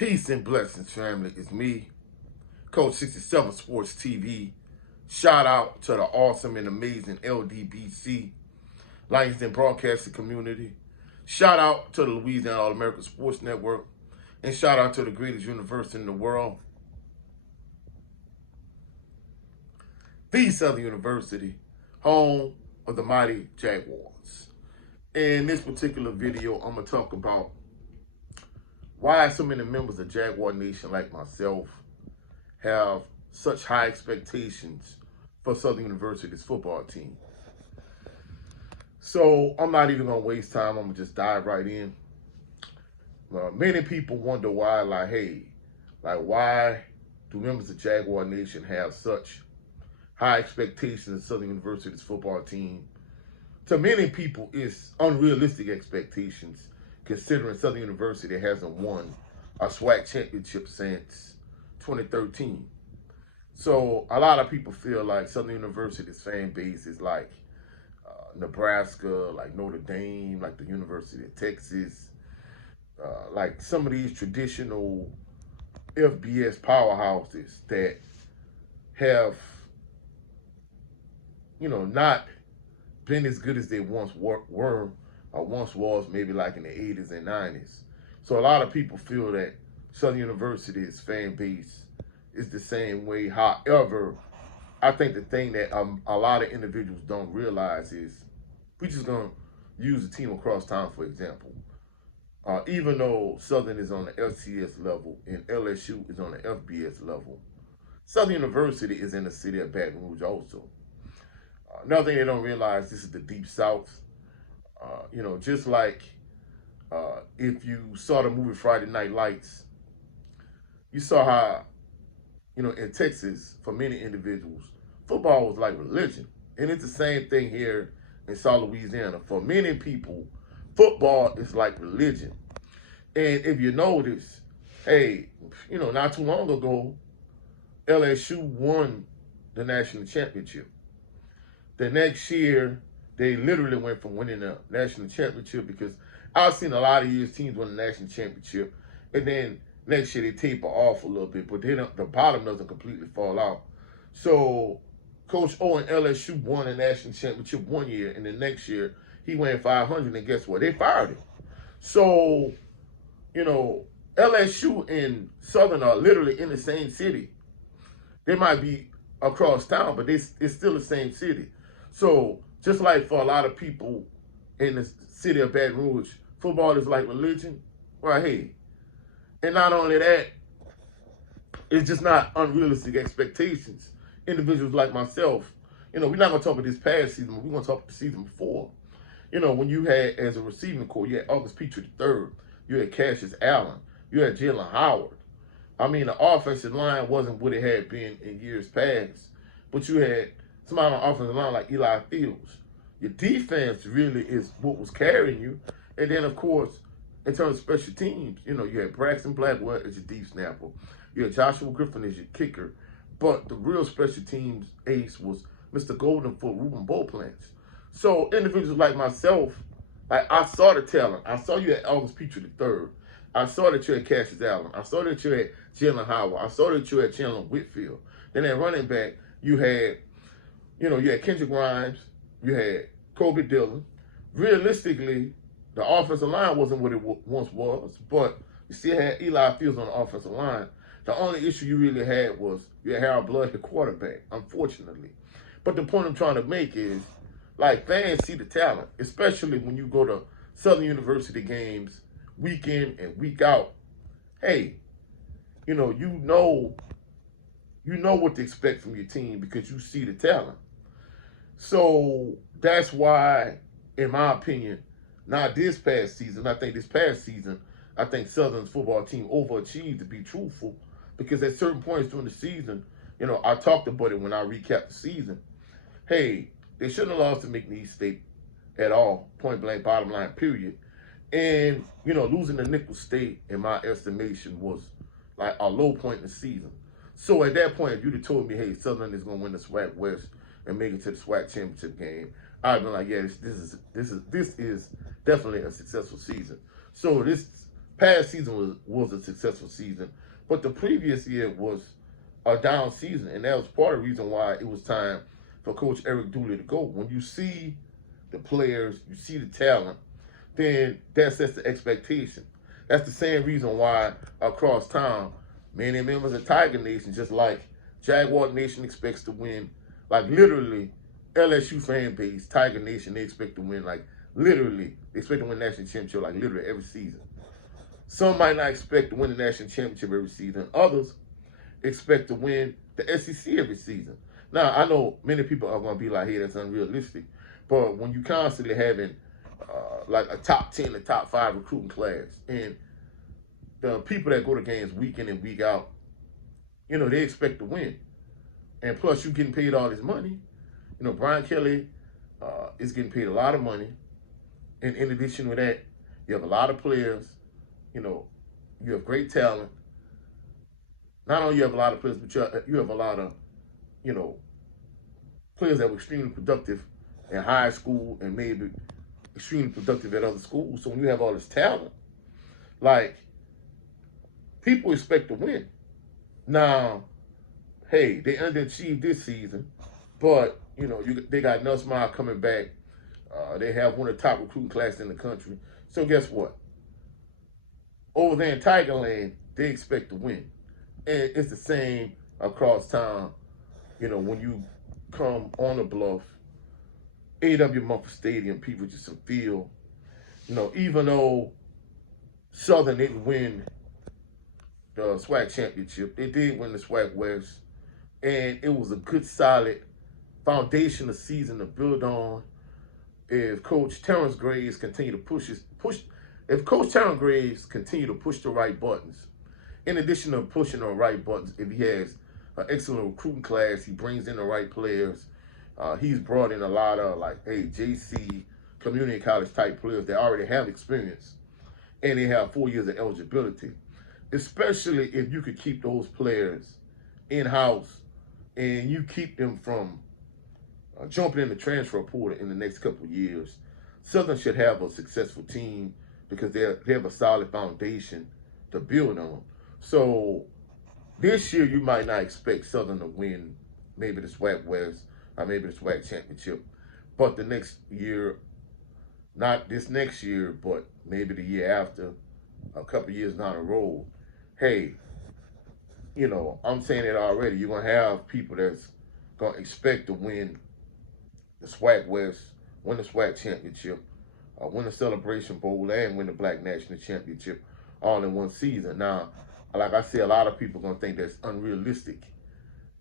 Peace and blessings, family. It's me, Coach 67 Sports TV. Shout out to the awesome and amazing LDBC, Langston Broadcasting Community. Shout out to the Louisiana All-American Sports Network. And shout out to the greatest university in the world, the Southern University, home of the mighty Jaguars. In this particular video, I'm going to talk about why so many members of Jaguar Nation like myself have such high expectations for Southern University's football team. So I'm not even going to waste time. I'm going to just dive right in. Many people wonder why, why do members of Jaguar Nation have such high expectations of Southern University's football team? To many people, it's unrealistic expectations, considering Southern University hasn't won a SWAC championship since 2013. So a lot of people feel like Southern University's fan base is like Nebraska, like Notre Dame, like the University of Texas, like some of these traditional FBS powerhouses that have, not been as good as they once were or once was, maybe like in the 80s and 90s. So a lot of people feel that Southern University's fan base is the same way. However, I think the thing that a lot of individuals don't realize is, we're just going to use a team across town, for example. Even though Southern is on the FCS level and LSU is on the FBS level, Southern University is in the city of Baton Rouge also. Another thing they don't realize, this is the Deep South. Just like if you saw the movie Friday Night Lights, you saw how, in Texas, for many individuals, football was like religion. And it's the same thing here in South Louisiana. For many people, football is like religion. And if you notice, not too long ago, LSU won the national championship. The next year, they literally went from winning the national championship, because I've seen a lot of years teams win the national championship, and then next year they taper off a little bit, but then the bottom doesn't completely fall out. So Coach O and LSU won the national championship one year, and the next year he went 500, and guess what? They fired him. So, LSU and Southern are literally in the same city. They might be across town, but it's still the same city. So just like for a lot of people in the city of Baton Rouge, football is like religion. Well, hey, and not only that, it's just not unrealistic expectations. Individuals like myself, we're not going to talk about this past season, but we're going to talk about the season before. When you had, as a receiving core, you had August Petrie III, you had Cassius Allen, you had Jalen Howard. I mean, the offensive line wasn't what it had been in years past, but you had somebody on the offensive line like Eli Fields. Your defense really is what was carrying you. And then, of course, in terms of special teams, you had Braxton Blackwell as your deep snapper. You had Joshua Griffin as your kicker. But the real special teams ace was Mr. Goldenfoot, Ruben Beauplants. So individuals like myself, I saw the talent. I saw you at August Petrie III. I saw that you had Cassius Allen. I saw that you had Jalen Howard. I saw that you had Chandler Whitfield. Then at running back, you had Kendrick Grimes. You had Kobe Dillon. Realistically, the offensive line wasn't what it once was, but you still had Eli Fields on the offensive line. The only issue you really had was you had Harold Blood, the quarterback, unfortunately. But the point I'm trying to make is, fans see the talent, especially when you go to Southern University games week in and week out. Hey, you know what to expect from your team because you see the talent. So that's why, in my opinion, not this past season, I think Southern's football team overachieved, to be truthful, because at certain points during the season, I talked about it when I recapped the season. Hey, they shouldn't have lost to McNeese State at all, point blank, bottom line, period. And, losing to Nicholls State, in my estimation, was like a low point in the season. So at that point, if you'd have told me, hey, Southern is going to win the SWAC West and make it to the SWAC championship game, I'd have been like, yeah, this is definitely a successful season. So this past season was a successful season, but the previous year was a down season, and that was part of the reason why it was time for Coach Eric Dooley to go. When you see the players, you see the talent, then that sets the expectation. That's the same reason why across town, many members of Tiger Nation, just like Jaguar Nation expects to win, like literally LSU fan base, Tiger Nation, they expect to win, like literally, they expect to win national championship like literally every season. Some might not expect to win the national championship every season. Others expect to win the SEC every season. Now, I know many people are going to be like, hey, that's unrealistic. But when you constantly having like a top 10 to top 5 recruiting class, and the people that go to games week in and week out, you know, they expect to win. And plus, you getting paid all this money. You know, Brian Kelly is getting paid a lot of money. And in addition to that, you have a lot of players. You know, you have great talent. Not only you have a lot of players, but you have a lot of, you know, players that were extremely productive in high school and maybe extremely productive at other schools. So when you have all this talent, like, people expect to win. Now, hey, they underachieved this season, but, you know, they got Nussmeier coming back. They have one of the top recruiting classes in the country. So guess what? Over there in Tigerland, they expect to win. And it's the same across town. You know, when you come on the bluff, A.W. Mumford Stadium, people just feel, you know, even though Southern didn't win the SWAC championship, they did win the SWAC West. And it was a good, solid foundation of season to build on. If Coach Terrence Graves continue to push the right buttons, in addition to pushing the right buttons, if he has an excellent recruiting class, he brings in the right players. He's brought in a lot of, like, hey, JC, community college type players that already have experience, and they have 4 years of eligibility. Especially if you could keep those players in-house and you keep them from jumping in the transfer portal in the next couple of years. Southern should have a successful team because they have a solid foundation to build on. So this year you might not expect Southern to win maybe the SWAC West or maybe the SWAC championship, but the next year, not this next year, but maybe the year after, a couple of years down the road, hey, you know, I'm saying it already, you're going to have people that's going to expect to win the SWAC West, win the SWAC championship, win the Celebration Bowl, and win the Black National Championship all in one season. Now, like I said, a lot of people are going to think that's unrealistic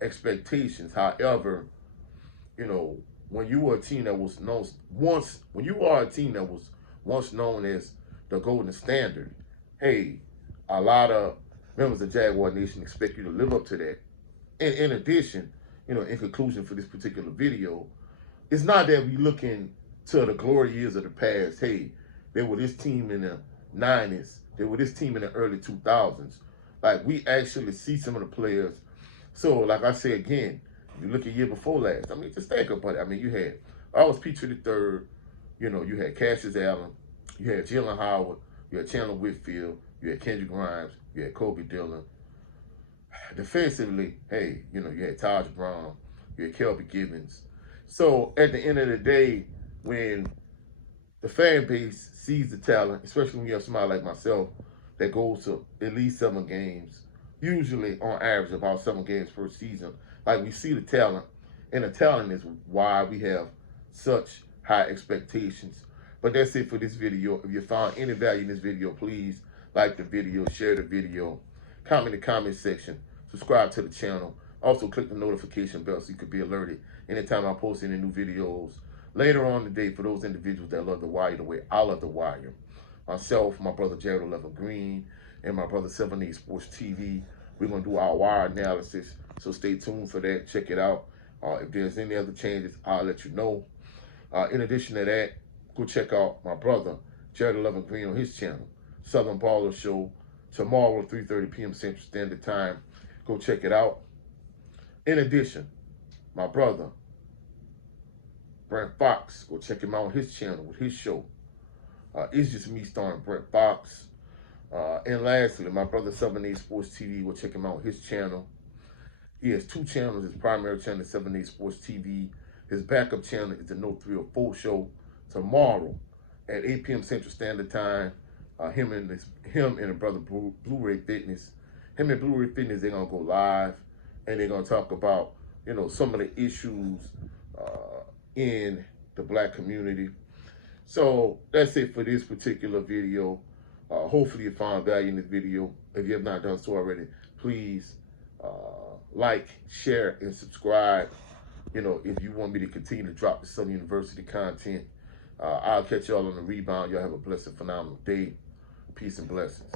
expectations. However, you know, when you were a team that was known when you are a team that was once known as the Golden Standard, hey, a lot of members of Jaguar Nation expect you to live up to that. And in addition, you know, in conclusion for this particular video, it's not that we looking to the glory years of the past. Hey, they were this team in the 90s. They were this team in the early 2000s. Like, we actually see some of the players. So, like I say again, you look at year before last. I mean, just think about it. I mean, you had Arlis Petrie III. You know, you had Cassius Allen. You had Jalen Howard. You had Chandler Whitfield. You had Kendrick Grimes. You had Kobe Dillon. Defensively, hey, you know, you had Taj Brown. You had Kelby Gibbons. So, at the end of the day, when the fan base sees the talent, especially when you have somebody like myself that goes to at least 7 games, usually on average about 7 games per season, like, we see the talent, and the talent is why we have such high expectations. But that's it for this video. If you found any value in this video, please like the video, share the video, comment in the comment section, subscribe to the channel. Also, click the notification bell so you could be alerted anytime I post any new videos later on today for those individuals that love the wire the way I love the wire. Myself, my brother Jared 11 Green, and my brother 78 Sports TV. We're going to do our wire analysis, so stay tuned for that. Check it out. If there's any other changes, I'll let you know. In addition to that, go check out my brother Jared 11 Green on his channel, Southern Baller Show, tomorrow 3:30 p.m. Central Standard Time. Go check it out. In addition, my brother Brent Fox, go check him out on his channel with his show. It's Just Me starring Brent Fox. And lastly, my brother 7A Sports TV, will check him out, his channel. He has 2 channels. His primary channel is 7A Sports TV. His backup channel is the No 304 Show. Tomorrow at 8 p.m. Central Standard Time, him and the brother Blu-ray Fitness, him and Blu-ray Fitness, they're gonna go live, and they're gonna talk about, you know, some of the issues in the black community. So that's it for this particular video. Hopefully you found value in this video. If you have not done so already, please like, share, and subscribe. You know, if you want me to continue to drop the Southern University content, I'll catch y'all on the rebound. Y'all have a blessed, phenomenal day. Peace and blessings.